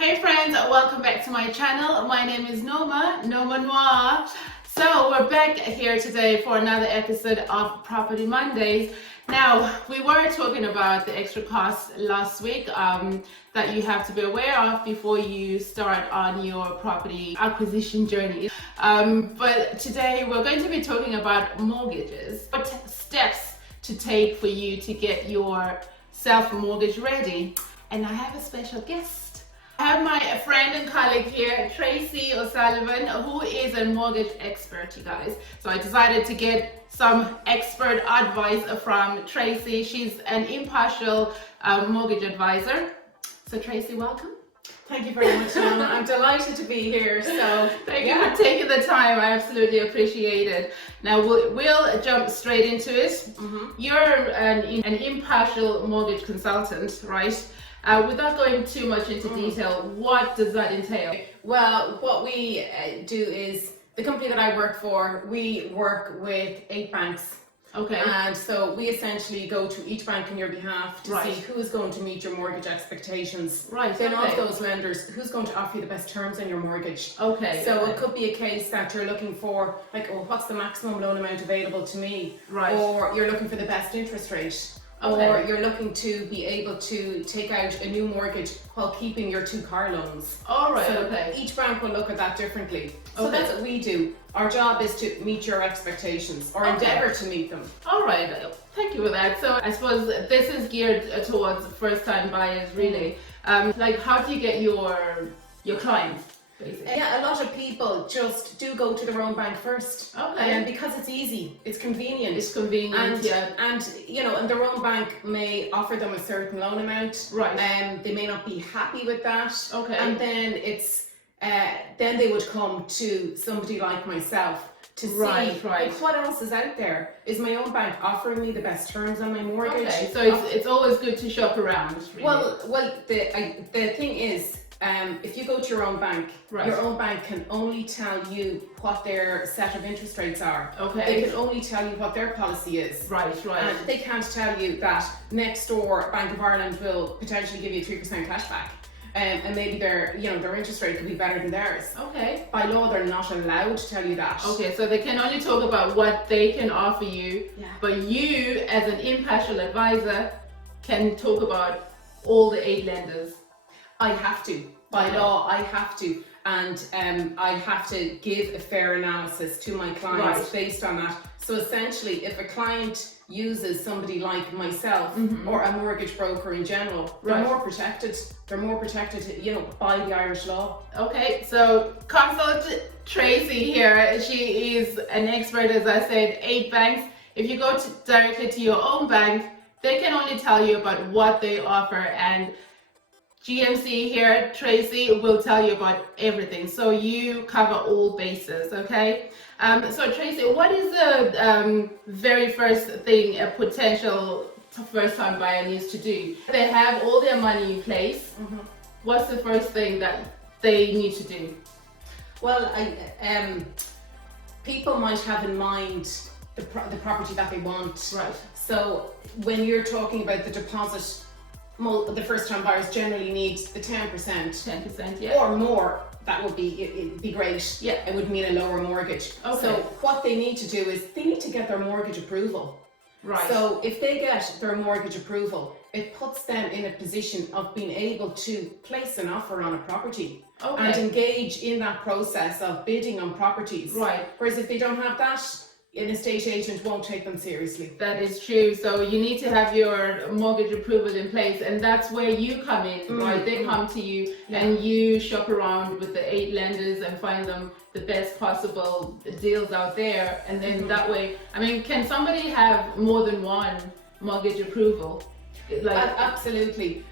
Hey friends, welcome back to my channel. My name is Noma Noire. So we're back here today for another episode of Property Mondays. Now, we were talking about the extra costs last week that you have to be aware of before you start on your property acquisition journey. But today we're going to be talking about mortgages. What steps to take for you to get your self-mortgage ready. And I have a special guest. I have my friend and colleague here, Tracy O'Sullivan, who is a mortgage expert, you guys. So I decided to get some expert advice from Tracy. She's an impartial mortgage advisor. So Tracy, welcome. Thank you very much, Noma. I'm delighted to be here. So thank you for taking the time. I absolutely appreciate it. Now we'll jump straight into it. You're an impartial mortgage consultant, right? Without going too much into detail, what does that entail? Well, what we do is, the company that I work for, we work with 8 banks. Okay. And so we essentially go to each bank on your behalf to see who is going to meet your mortgage expectations. Right. Then of those lenders, who's going to offer you the best terms on your mortgage. Okay. So it could be a case that you're looking for, like, oh, what's the maximum loan amount available to me? Right. Or you're looking for the best interest rate. Or you're looking to be able to take out a new mortgage while keeping your 2 car loans. All right. So each bank will look at that differently. So that's what we do. Our job is to meet your expectations or endeavour to meet them. All right. Thank you for that. So I suppose this is geared towards first-time buyers, really. Like, how do you get your clients? Basically. Yeah, a lot of people just do go to their own bank first. Okay. Because it's easy, it's convenient. It's convenient, and you know, and their own bank may offer them a certain loan amount. Right. They may not be happy with that. Okay. And then it's then they would come to somebody like myself to see what else is out there. Is my own bank offering me the best terms on my mortgage? Okay. So it's always good to shop around. Really. Well, the thing is, if you go to your own bank, your own bank can only tell you what their set of interest rates are. Okay. They can only tell you what their policy is. Right. And they can't tell you that next door Bank of Ireland will potentially give you 3% cash back. And maybe their interest rate could be better than theirs. Okay. By law, they're not allowed to tell you that. Okay, so they can only talk about what they can offer you, but you, as an impartial advisor, can talk about all the 8 lenders. I have to. By law, I have to. And I have to give a fair analysis to my clients based on that. So essentially, if a client uses somebody like myself or a mortgage broker in general, they're more protected. They're more protected, by the Irish law. Okay, so consultant Tracy here, she is an expert, as I said, 8 banks. If you go directly to your own bank, they can only tell you about what they offer, and GMC here, Tracy, will tell you about everything. So you cover all bases, okay? So Tracy, what is the very first thing a potential first-time buyer needs to do? They have all their money in place. What's the first thing that they need to do? Well, people might have in mind the property that they want. Right. So when you're talking about the deposit, the first-time buyers generally need the 10%. 10%, or more. That would be great. Yeah. It would mean a lower mortgage. Okay. So what they need to do is they need to get their mortgage approval. Right. So if they get their mortgage approval, it puts them in a position of being able to place an offer on a property and engage in that process of bidding on properties. Right. Whereas if they don't have that, an estate agent won't take them seriously. That is true. So you need to have your mortgage approval in place, and that's where you come in, right? They come to you and you shop around with the 8 lenders and find them the best possible deals out there. And then that way, I mean, can somebody have more than one mortgage approval? Absolutely.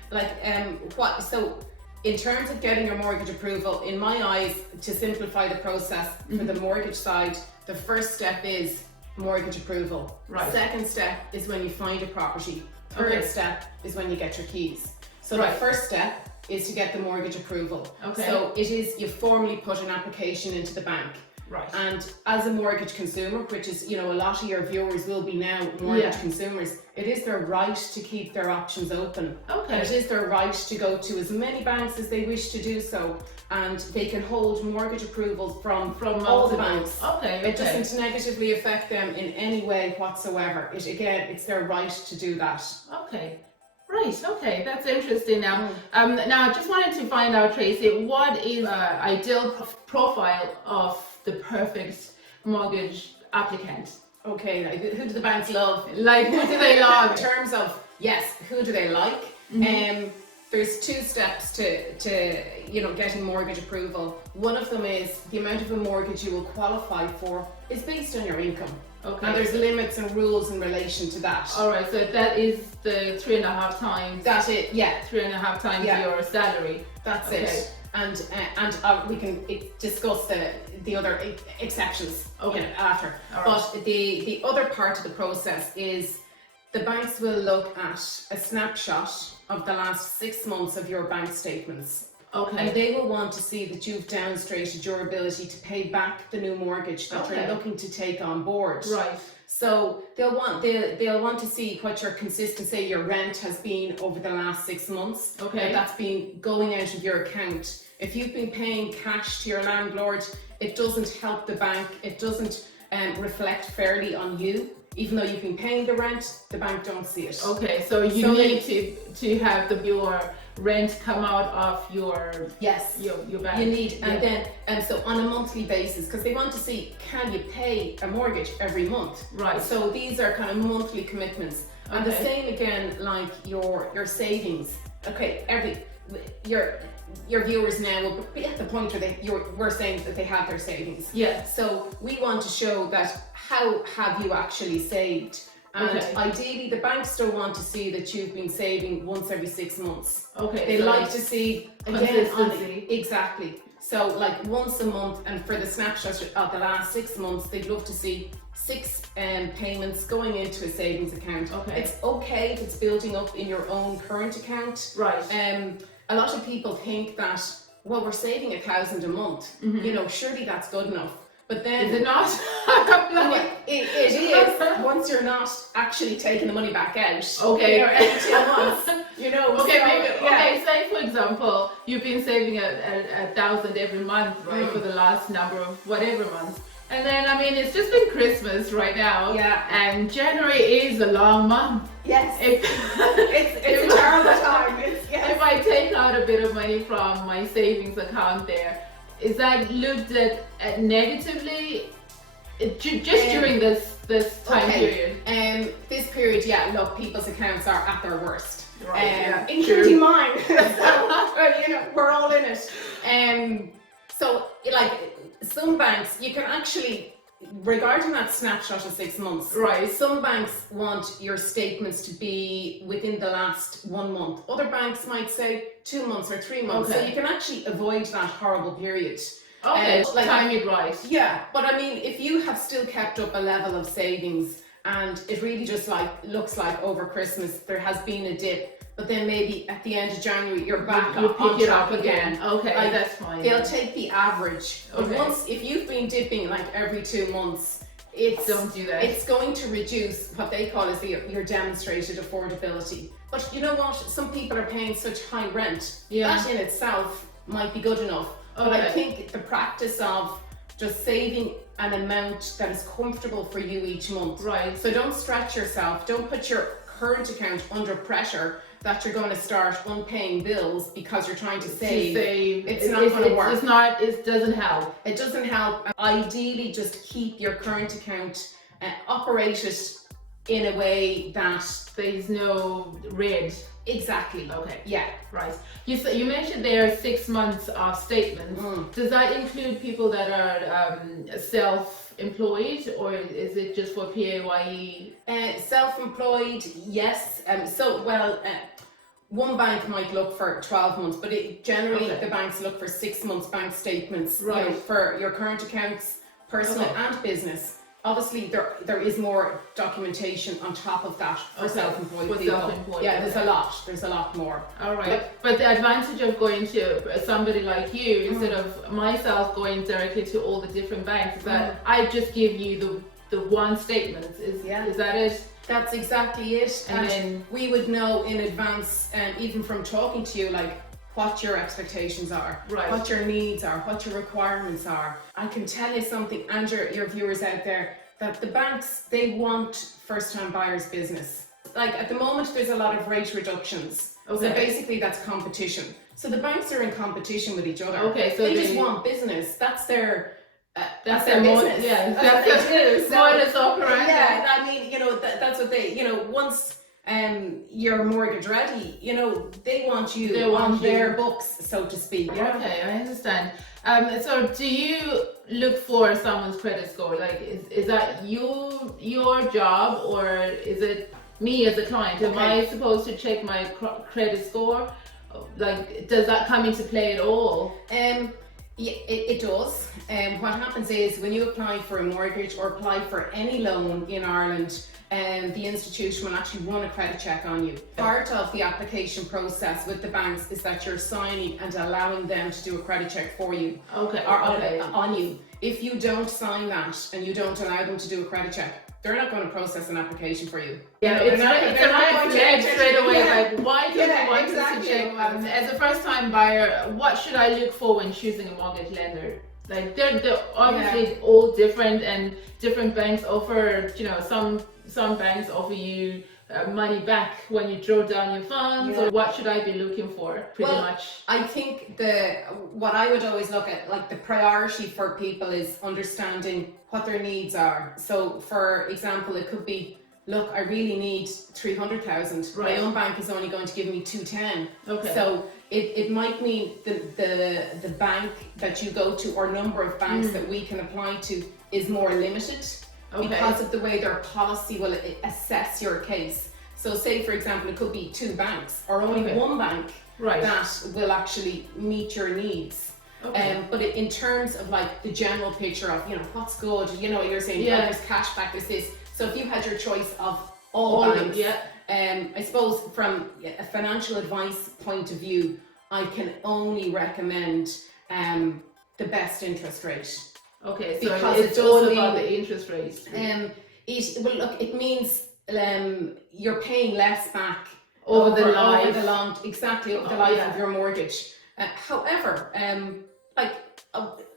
So in terms of getting your mortgage approval, in my eyes, to simplify the process for the mortgage side, the first step is mortgage approval. Right. Second step is when you find a property. Third step is when you get your keys. So the first step is to get the mortgage approval. Okay. So it is, you formally put an application into the bank. Right. And as a mortgage consumer, which is, a lot of your viewers will be now mortgage consumers, it is their right to keep their options open. Okay. And it is their right to go to as many banks as they wish to do so. And they can hold mortgage approvals from all the banks. Okay. It doesn't negatively affect them in any way whatsoever. It's their right to do that. Okay. Right, okay, that's interesting. Now, now I just wanted to find out, Tracy, what is ideal profile of the perfect mortgage applicant? Okay, like, who do the banks love? Like, who do they love? In terms of, yes, who do they like? There's 2 steps to getting mortgage approval. One of them is the amount of a mortgage you will qualify for is based on your income. Okay. And there's limits and rules in relation to that. All right, so that is the 3.5 times. That's it. Yeah. 3.5 times your salary. That's it. And we can discuss the other exceptions after. All right. But the other part of the process is the banks will look at a snapshot of the last 6 months of your bank statements. Okay. And they will want to see that you've demonstrated your ability to pay back the new mortgage that you're looking to take on board. Right. So they'll want to see what your consistency, your rent has been over the last 6 months. Okay. That's been going out of your account. If you've been paying cash to your landlord, it doesn't help the bank. It doesn't reflect fairly on you. Even though you've been paying the rent, the bank don't see it. Okay, so you need to have your rent come out of your bank. You need, and so on a monthly basis, because they want to see, can you pay a mortgage every month? Right. So these are kind of monthly commitments. And the same again, like your savings. Okay, your viewers now will be at the point where we're saying that they have their savings. Yeah. So we want to show that how have you actually saved. And ideally, the banks still want to see that you've been saving once every 6 months. Okay. They like to see consistency. Exactly. So like once a month, and for the snapshot of the last 6 months, they'd love to see 6 payments going into a savings account. Okay. It's okay if it's building up in your own current account. Right. A lot of people think that, well, we're saving 1,000 a month. Surely that's good enough. But then is it not? it is once you're not actually taking the money back out. Okay. Every 2 months. Okay, say for example, you've been saving 1,000 every month, right, for the last number of whatever months. And then, it's just been Christmas right now. Yeah. And January is a long month. Yes. It's a terrible time. If I take out a bit of money from my savings account there, is that looked at negatively during this time period? This period, look, people's accounts are at their worst. Right. Including mine. So, we're all in it. So, like, some banks, you can actually, regarding that snapshot of 6 months, right? Some banks want your statements to be within the last 1 month. Other banks might say 2 months or 3 months. So you can actually avoid that horrible period. Okay, time it right. Yeah, but if you have still kept up a level of savings and it really just looks like over Christmas there has been a dip, but then maybe at the end of January you're back you on pick it track up again. Okay, that's fine. They'll take the average. Okay. But if you've been dipping like every 2 months, don't do that. It's going to reduce what they call as your demonstrated affordability. But you know what? Some people are paying such high rent. Yeah. That in itself might be good enough. Okay. But I think the practice of just saving an amount that is comfortable for you each month. Right. So don't stretch yourself. Don't put your current account under pressure that you're going to start unpaying bills because you're trying to save. It's not going to work. It doesn't help. It doesn't help. Ideally, just keep your current account operated in a way that there's no red. Exactly. Okay. Yeah. Right. You mentioned there are 6 months of statements. Does that include people that are self-employed, or is it just for PAYE? Self-employed, yes. One bank might look for 12 months, but generally the banks look for 6 months bank statements, right, for your current accounts, personal and business. Obviously, there is more documentation on top of that for self-employed people. Yeah, there's a lot more. All right, but the advantage of going to somebody like you instead of myself going directly to all the different banks is that I just give you the one statement. Is that it? That's exactly it. And then we would know in advance, even from talking to you, like what your expectations are, what your needs are, what your requirements are. I can tell you something, and your viewers out there, that the banks, they want first-time buyers business. Like at the moment, there's a lot of rate reductions. So basically that's competition. So the banks are in competition with each other. So they just want business. That's their business. Yeah, that's what they do. Modus operandi. Yeah, I mean, that's what they, once you're mortgage ready, they want you on their books, so to speak. Okay, I understand. So do you look for someone's credit score? Like, is that your job, or is it me as a client? Am I supposed to check my credit score? Like, does that come into play at all? Yeah, it does. What happens is when you apply for a mortgage or apply for any loan in Ireland, the institution will actually run a credit check on you. Part of the application process with the banks is that you're signing and allowing them to do a credit check for you. On you. If you don't sign that and you don't allow them to do a credit check, they're not going to process an application for you. It's a red flag straight away. Like, why do you want to check? As a first-time buyer, what should I look for when choosing a mortgage lender? Like, they're obviously all different, and different banks offer, some banks offer you money back when you draw down your funds. Or what should I be looking for, pretty much? I think what I would always look at, like the priority for people, is understanding what their needs are. So for example, it could be, look, I really need 300,000. My own bank is only going to give me 210. So it might mean the bank that you go to, or number of banks that we can apply to, is more limited because of the way their policy will assess your case. So say, for example, it could be 2 banks or only one bank that will actually meet your needs. But in terms of like the general picture of, what's good, you're saying, there's cash back, there's this. So if you had your choice of all banks, I suppose from a financial advice point of view, I can only recommend the best interest rate. Okay, so it's all about the interest rates. It means you're paying less back over the life of your mortgage. However,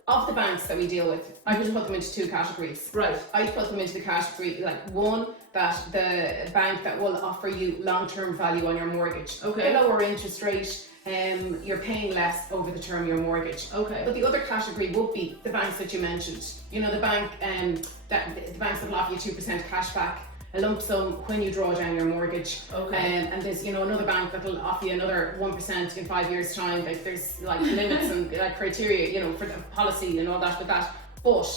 of the banks that we deal with, I would put them into 2 categories. I'd put them into the category, like, one, that the bank that will offer you long-term value on your mortgage. A lower interest rate, you're paying less over the term of your mortgage. But the other category would be the banks that you mentioned. The bank the banks that will offer you 2% cash back, a lump sum when you draw down your mortgage. And there's another bank that will offer you another 1% in 5 years' time. Like, there's like limits and like criteria, for the policy and all that with that. But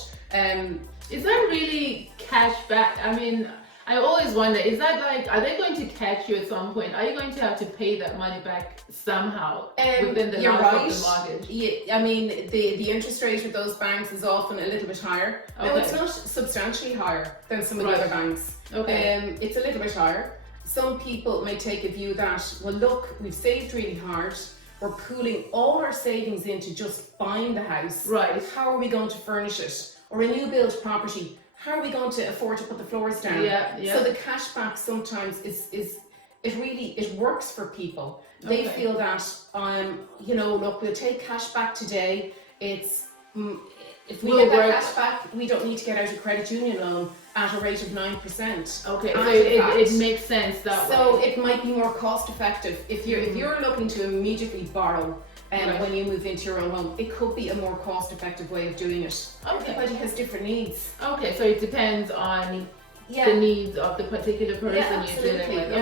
is that really cash back? I mean, I always wonder, is that like, are they going to catch you at some point? Are you going to have to pay that money back somehow within the life of the mortgage? Yeah, I mean, the interest rate with those banks is often a little bit higher. Now, it's not substantially higher than some of the other banks. It's a little bit higher. Some people may take a view that, well, look, we've saved really hard. We're pooling all our savings into just buying the house. How are we going to furnish it? Or a new build property, how are we going to afford to put the floors down? So the cashback sometimes it works for people. They feel that, look, we'll take cash back today. If we get that cash back, we don't need to get out a credit union loan at a rate of 9%. So it makes sense that way. So it might be more cost effective. If you're looking to immediately borrow, when you move into your own home, it could be a more cost-effective way of doing it. Everybody has different needs. So it depends on the needs of the particular person you're dealing with.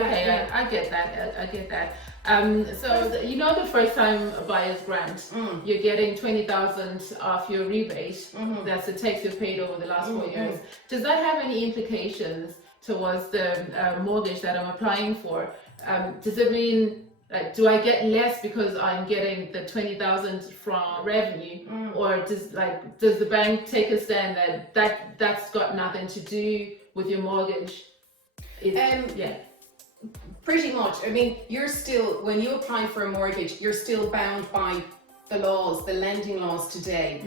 I get that. So the first time buyer's grant, you're getting 20,000 off your rebate. That's the tax you've paid over the last 4 years. Does that have any implications towards the mortgage that I'm applying for? Does it mean, like, do I get less because I'm getting the 20,000 from revenue, or does the bank take a stand that's got nothing to do with your mortgage? Yeah. Pretty much. I mean, you're still, when you apply for a mortgage, you're still bound by the laws, the lending laws today.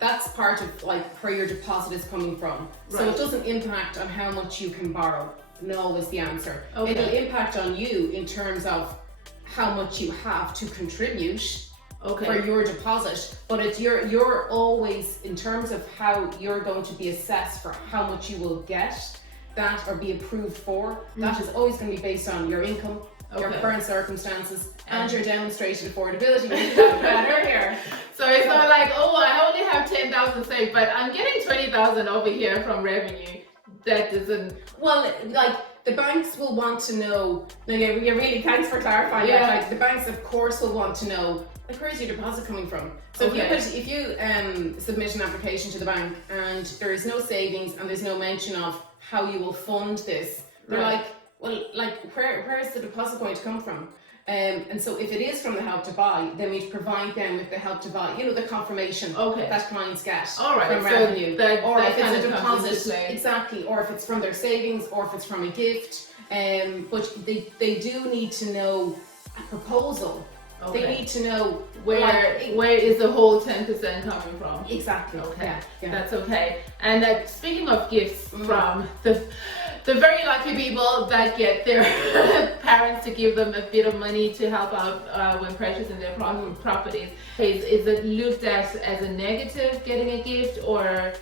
That's part of like where your deposit is coming from. So it doesn't impact on how much you can borrow. No is the answer. It'll impact on you in terms of how much you have to contribute for your deposit, but it's you're always, in terms of how you're going to be assessed for how much you will get that or be approved for, that is always going to be based on your income, your current circumstances, and your demonstrated affordability. We talked about earlier. So it's not like, oh, I only have 10,000 saved, but I'm getting 20,000 over here from revenue. That doesn't. Well, like, the banks will want to know. You're really, thanks for clarifying that. Like, the banks, of course, will want to know, like, where's your deposit coming from? So if you submit an application to the bank and there is no savings and there's no mention of how you will fund this, they're like, well, like, where is the deposit going to come from? And so if it is from the Help to Buy, then we'd provide them with the Help to Buy, the confirmation that clients get from revenue. Or if it's a deposit, exactly, or if it's from their savings, or if it's from a gift. But they do need to know a proposal. They need to know where is the whole 10% coming from. Exactly. Okay. Yeah. That's okay. And speaking of gifts from the very lucky people that get their parents to give them a bit of money to help out when purchasing their properties, is it looked at as a negative, getting a gift, or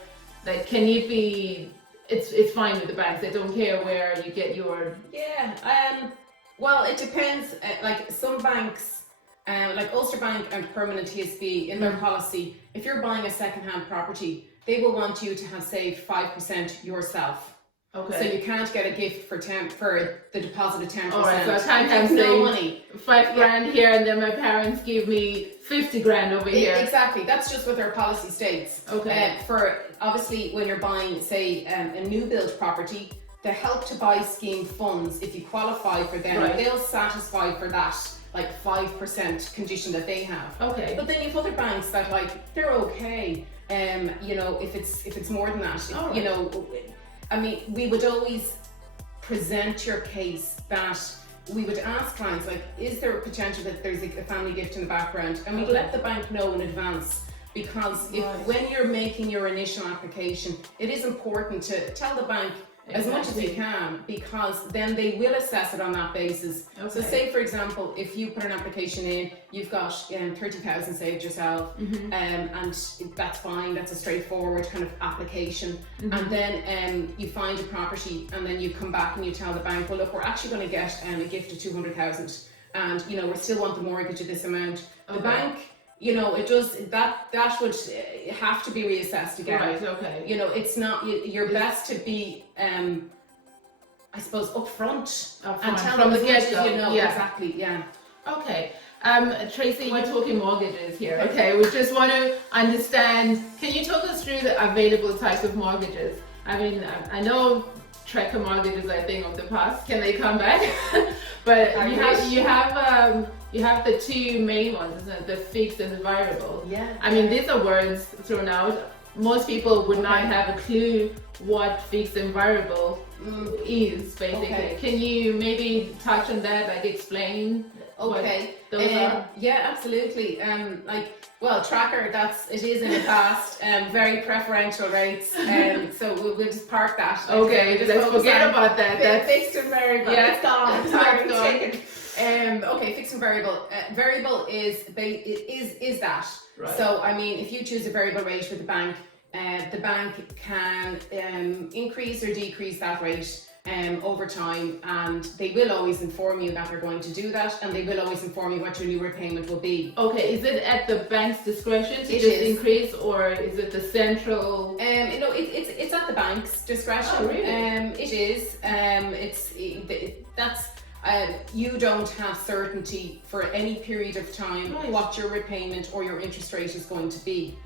like, can it be? It's fine with the banks. They don't care where you get your. Yeah. Well, it depends. Like, some banks. Like Ulster Bank and Permanent TSB, in their policy, if you're buying a second-hand property, they will want you to have saved 5% yourself. Okay. So you can't get a gift for the deposit of 10%. Alright, so I can't have no money. 5 grand here, and then my parents give me 50 grand over here. Exactly. That's just what their policy states. Okay. For obviously, when you're buying, say, a new build property, the Help to Buy scheme funds, if you qualify for them, they'll satisfy for that, like, 5% condition that they have. Okay. But then you have other banks that, like, they're okay. If it's more than that, I mean, we would always present your case that we would ask clients, like, is there a potential that there's a family gift in the background? And we'd let the bank know in advance, because when you're making your initial application, it is important to tell the bank as much as you can, because then they will assess it on that basis. So say, for example, if you put an application in, you've got 30,000 saved yourself, and that's fine, that's a straightforward kind of application. And then you find a property, and then you come back and you tell the bank, well, look, we're actually going to get a gift of 200,000, and we still want the mortgage of this amount. The bank, it does that would have to be reassessed again. Right. Okay. It's not you're best to be, I suppose, upfront and tell them as much as you know. Yeah. Exactly. Yeah. Okay. Tracy, we're talking mortgages here. Okay. We just want to understand. Can you talk us through the available types of mortgages? I mean, I know tracker mortgages, I think, of the past. Can they come back? But you have the two main ones, isn't it? The fixed and the variable. Yeah. I mean, these are words thrown out. Most people would not have a clue what fixed and variable is, basically. Can you maybe touch on that, like explain what those are? Yeah, absolutely. Tracker, it is in the past, very preferential rates, so we'll just park that. Okay, let's forget about that. That's fixed and variable. Yeah, it's gone. It's gone. Fixed and variable. Variable is that. Right. So, I mean, if you choose a variable rate with the bank can increase or decrease that rate over time, and they will always inform you that they're going to do that, and they will always inform you what your new repayment will be. Okay, is it at the bank's discretion to just increase, or is it the central? It's at the bank's discretion. Oh, really? It is. You don't have certainty for any period of time what your repayment or your interest rate is going to be.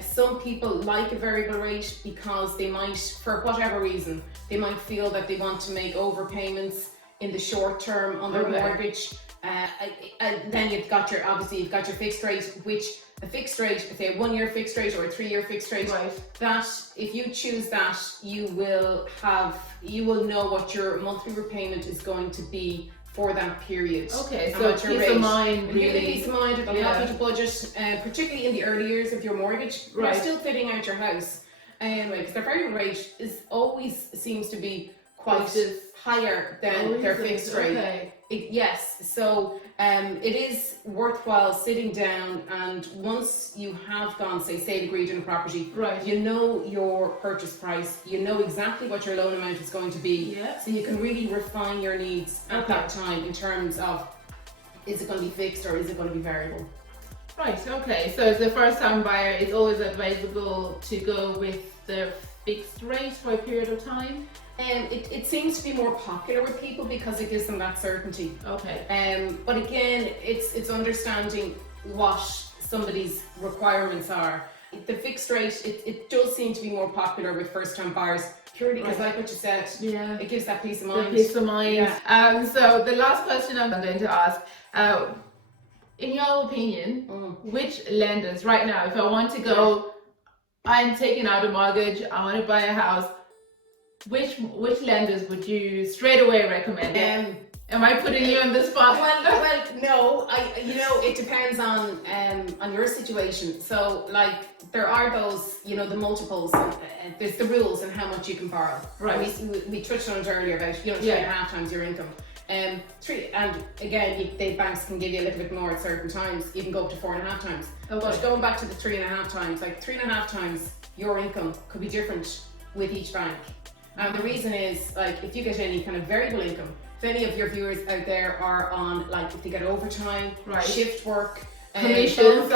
Some people like a variable rate because they might, for whatever reason, they might feel that they want to make overpayments in the short term on their mortgage. And then you've got your fixed rate, which a fixed rate, say a 1 year fixed rate or a 3 year fixed rate, Right. that if you choose that, you will know what your monthly repayment is going to be for that period. Okay, and so what your peace rate. of mind, And you get really. peace of mind, it'll help you to budget, particularly in the early years of your mortgage. Right. You're still fitting out your house. Because their variable rate seems to be quite higher than their fixed rate. Okay. Yes, so it is worthwhile sitting down, and once you have gone, say agreed on a property, Right. you know your purchase price, you know exactly what your loan amount is going to be, Yeah. so you can really refine your needs at Okay. that time in terms of, is it going to be fixed or is it going to be variable? Right, okay. So as a first-time buyer, it's always advisable to go with the fixed rate for a period of time. It seems to be more popular with people because it gives them that certainty. Okay. But again, it's understanding what somebody's requirements are. The fixed rate, it does seem to be more popular with first-time buyers, purely because, like what you said, Yeah. it gives that peace of The mind. peace of mind. Yeah. So the last question I'm going to ask, in your opinion, which lenders right now, if I want to go, I'm taking out a mortgage, I want to buy a house, which lenders would you straight away recommend? Am I putting you on the spot? Well, no. It depends on your situation. So, like, there are those, the multiples. There's the rules and how much you can borrow. Right. We touched on it earlier about 3.5 times your income. And again, the banks can give you a little bit more at certain times. You can go up to 4.5 times. Okay. But going back to the 3.5 times, like 3.5 times your income could be different with each bank. And the reason is, like, if you get any kind of variable income, if any of your viewers out there are on, like, if they get overtime, Right. shift work, Commissions.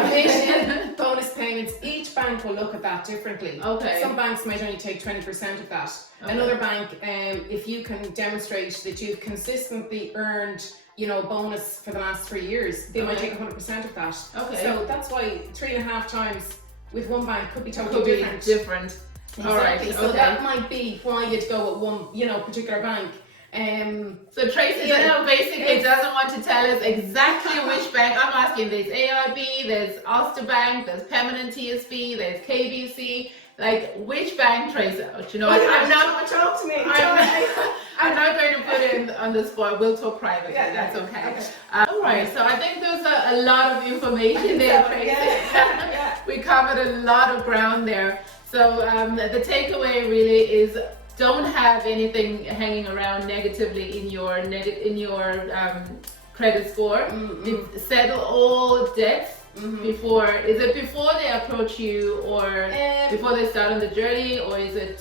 bonus payments, each bank will look at that differently. Okay. Some banks might only take 20% of that. Okay. Another bank, if you can demonstrate that you've consistently earned, bonus for the last 3 years, they might Okay. take 100% of that. Okay. So that's why 3.5 times with one bank could be totally Could be different. different. Exactly. All right. So okay. that might be why you'd go with one, particular bank. So Tracy basically doesn't want to tell us exactly which bank. I'm asking, there's ARB, there's Ulster Bank, there's Permanent TSB, there's KBC. Like, which bank, Tracy? I'm not. Talk to me. I'm not going to put it on the spot. We'll talk privately. That's okay. All right. So I think there's a lot of information there, Tracy. We covered a lot of ground there. So the takeaway really is, don't have anything hanging around negatively in your credit score. Settle all debts before. Is it before they approach you, or before they start on the journey, or is it?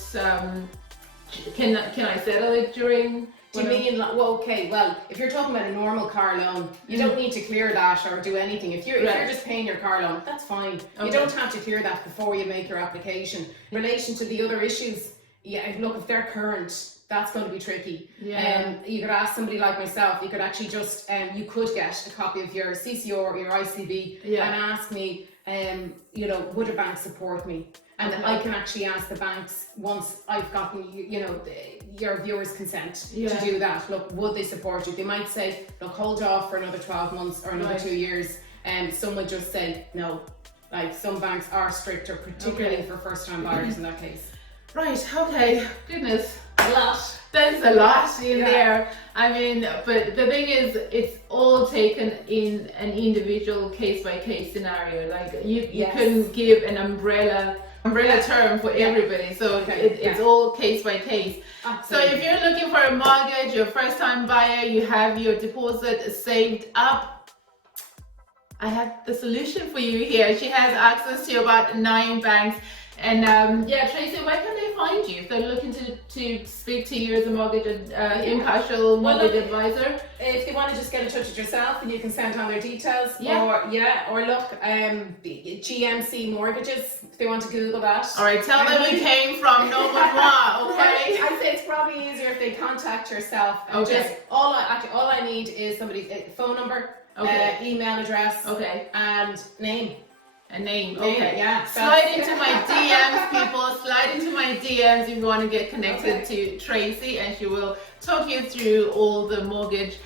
Can I settle it during? Do you mean, well, if you're talking about a normal car loan, you don't need to clear that or do anything. If you're just paying your car loan, that's fine. Okay. You don't have to clear that before you make your application. In relation to the other issues, look, if they're current, that's going to be tricky. You could ask somebody like myself. You could actually just you could get a copy of your CCO or your ICB and ask me, would a bank support me? And I can actually ask the banks, once I've gotten your viewers' consent to do that. Look, would they support you? They might say, look, hold off for another 12 months or another 2 years. And some would just say no. Like, some banks are stricter, particularly for first-time buyers in that case. Right. Okay. Goodness. A lot. There's a lot in there. I mean, but the thing is, it's all taken in an individual case-by-case scenario. Like, you couldn't give an umbrella term for everybody. So it's all case-by-case. So if you're looking for a mortgage, you're a first-time buyer, you have your deposit saved up, I have the solution for you here. She has access to about 9 banks. And Tracy, where can they find you if they're looking to speak to you as a mortgage impartial mortgage advisor? If they want to just get in touch with yourself, then you can send on their details. Or look, GMC Mortgages, if they want to Google that. All right, tell them we came from Noma Noire, okay? I say it's probably easier if they contact yourself. Okay. All I need is somebody's phone number, email address, and name. A name, okay. Yeah. Slide into my DMs, people. Slide into my DMs if you want to get connected to Tracy, and she will talk you through all the mortgage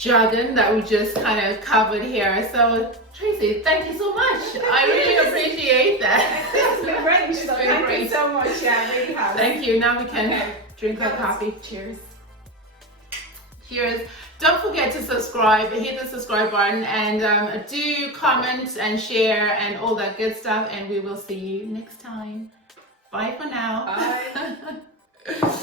jargon that we just kind of covered here. So Tracy, thank you so much. I really appreciate that. It's been great. It's So been thank great. you so much. Yeah, it really has. Thank you. Now we can Okay. drink our coffee. Cheers. Cheers. Don't forget to subscribe, hit the subscribe button, and do comment and share and all that good stuff, and we will see you next time. Bye for now. Bye.